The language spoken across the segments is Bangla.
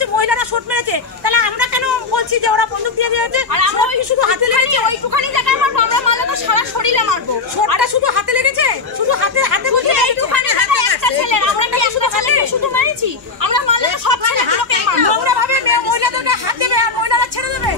বলছে মহিলারা শট মেরেছে, তাহলে আমরা কেন বলছি যে ওরা বন্দুক দিয়ে দিয়েছে? আর আমরা শুধু হাতে লেগেছে, ওইটুখানি জায়গায় মারবো, আমরা মারলে তো সারা শরীরে মারবো। শটটা শুধু হাতে লেগেছে, শুধু হাতে বলছে এইটুখানি জায়গায় একটা ছেলে, আমরা কি শুধু হাতে শুধু মেরেছি? আমরা মারলে সব ছেলেগুলোকে মারবো। নোংরা ভাবে মহিলাদেরকে হাত দেবে আর মহিলারা ছেড়ে দেবে।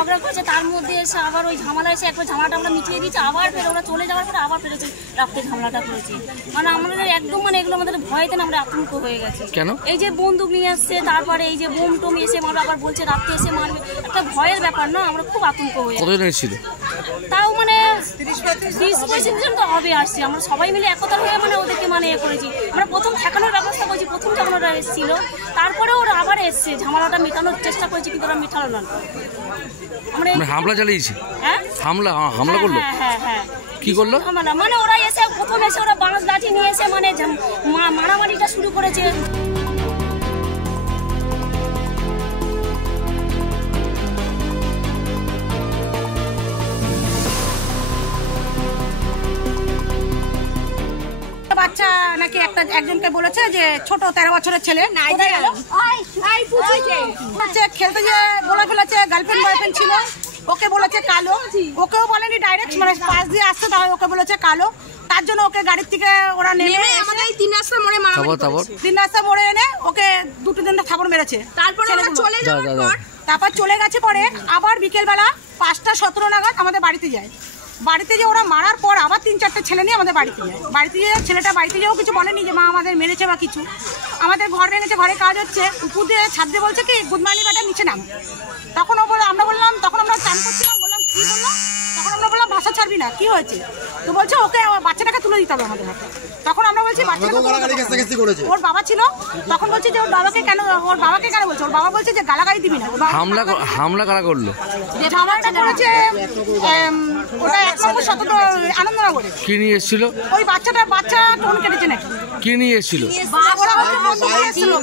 ঝগড়া করেছে, তার মধ্যে এসে আবার ওই ঝামেলা এসে একটা ঝামেলাটা আমরা মিটিয়ে দিয়েছি, আবার ফের ওরা চলে যাওয়ার পরে আবার ফেরেছে রাত্রে ঝামেলাটা করেছে। মানে আমাদের একদম এগুলো আমাদের ভয়েতে আমরা আতঙ্ক হয়ে গেছে। কেন? এই যে বন্দুক নিয়ে আসছে, তারপরে এই যে বোম টোম এসে মারবে, আবার বলছে রাত্রে এসে মারবে, একটা ভয়ের ব্যাপার না, আমরা খুব আতঙ্ক হয়ে গেছি। তাও মানে 20-25 জন তো হবে আসছে, আমরা সবাই মিলে একতা হয়ে মানে ওদেরকে মানে এ করেছি। আমরা প্রথম ঠেকানোর ব্যবস্থা করেছি, প্রথম যখন ওরা এসেছিল, তারপরে ওরা আবার এসছে, ঝামেলাটা মেটানোর চেষ্টা করেছি, কিন্তু ওরা মেটালো না। আমরা হামলা চালিয়েছি। হ্যাঁ, হামলা করলো। হ্যাঁ কি করলো? মানে ওরা এসে প্রথম এসে ওরা বাঁশ লাঠি নিয়ে এসে মানে মারামারিটা শুরু করেছে। বাচ্চা নাকি একজনকে বলেছে যে ছোট 13 বছরের ছেলে খেলতে যে বলে ফেলেছে, গার্লফ্রেন্ড বয়ফ্রেন্ড ছিল, ওকে বলেছে কালো, ওকেও বলেনি ডাইরেক্ট, মানে পাশ দিয়ে আসছে, তাহলে ওকে বলেছে কালো, তার জন্য ওকে গাড়ির থেকে ওরা নেমে আমাদের 3 রাস্তা মোড়ে এনে ওকে 2-3 থাপড় মেরেছে। তারপর চলে গেছে, পরে আবার বিকেলবেলা 5টা 17 নাগাদ আমাদের বাড়িতে যায়। বাড়িতে যে ওরা মারার পর আবার 3-4টে ছেলে নিয়ে আমাদের বাড়িতে যায়। বাড়িতে যে ছেলেটা বাড়িতে যেও কিছু বলেনি যে মা আমাদের মেরেছে বা কিছু। আমাদের ঘর ভেঙেছে, ঘরে কাজ হচ্ছে, উপর দিয়ে ছাদ দিয়ে বলছে কি গুদমানি বেটা নিচে নাম। তখন আমরা বললাম, তখন আমরা চান করছিলাম, বললাম কি বললো, তখন আমরা বললাম ভাষা ছাড়বি না, কি হয়েছে? তো বলছে ওকে বাচ্চাটাকে তুলে দিতে হবে আমাদের হাতে। তখন আমরা বলছি ওর বাবা ছিল, তখন বলছি যে ওর বাবাকে কেন বলছে? ওর বাবা বলছে যে গালাগালি দিবি না। হামলা কারা করলো? হামলাটা করেছে ওটা 1 নম্বর শতক আনন্দনগরে। কি নিয়ে এসেছিল? ওই বাচ্চা টোন কেটেছে নাকি। কি নিয়ে এসেছিল?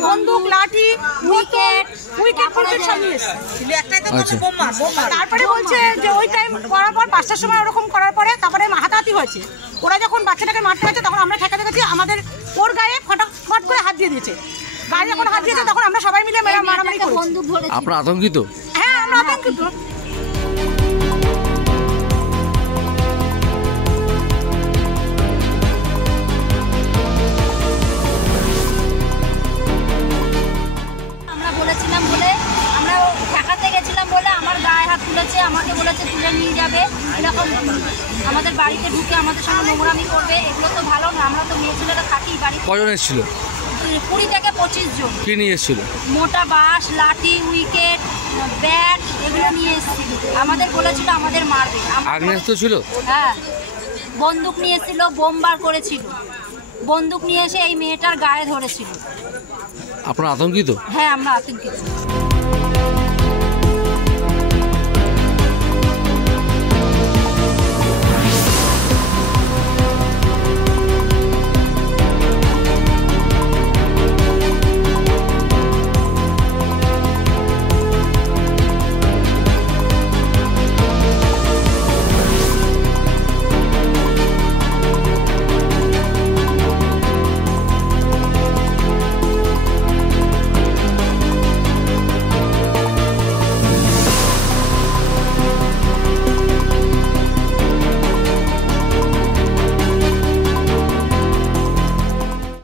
বন্দুক, লাঠি, উইকেট সব নিয়ে এসেছিল। তারপরে বলছে যে ওই টাইম করার পর 5টার সময় ওরকম করার পরে তারপরে হাতাহাতি হয়েছে। ওরা যখন বাচ্চাটাকে মারতে গেছে তখন আমরা ঠেকাতে গেছি, আমাদের ওর গায়ে ফটাফট করে হাত দিয়ে দিয়েছে। গায়ে যখন হাত দিয়েছে তখন আমরা সবাই মিলে মারামারি করেছি। আপনারা আতঙ্কিত? হ্যাঁ, আমরা আতঙ্কিত। আমাকে বলেছে তুলে নিয়ে যাবে, এরকম আমাদের বাড়িতে ঢুকে আমাদের সঙ্গে নোংরামি করবে, এগুলো তো ভালো না। আমরা তো মেয়ে ছেলেরা থাকি বাড়ি। কজন এসেছিল? 20 থেকে 25 জন। কি নিয়ে এসেছিল? মোটা বাঁশ, লাঠি, উইকেট, ব্যাট, এগুলো নিয়ে এসেছিল। আমাদের বলেছিল আমাদের মারবে। আগ্নেয়াস্ত্র ছিল? হ্যাঁ, বন্দুক নিয়ে এসেছিল, বোম বার করেছিল, বন্দুক নিয়ে এসে এই মেয়েটার গায়ে ধরেছিল। আপনারা আতঙ্কিত? হ্যাঁ, আমরা আতঙ্কিত।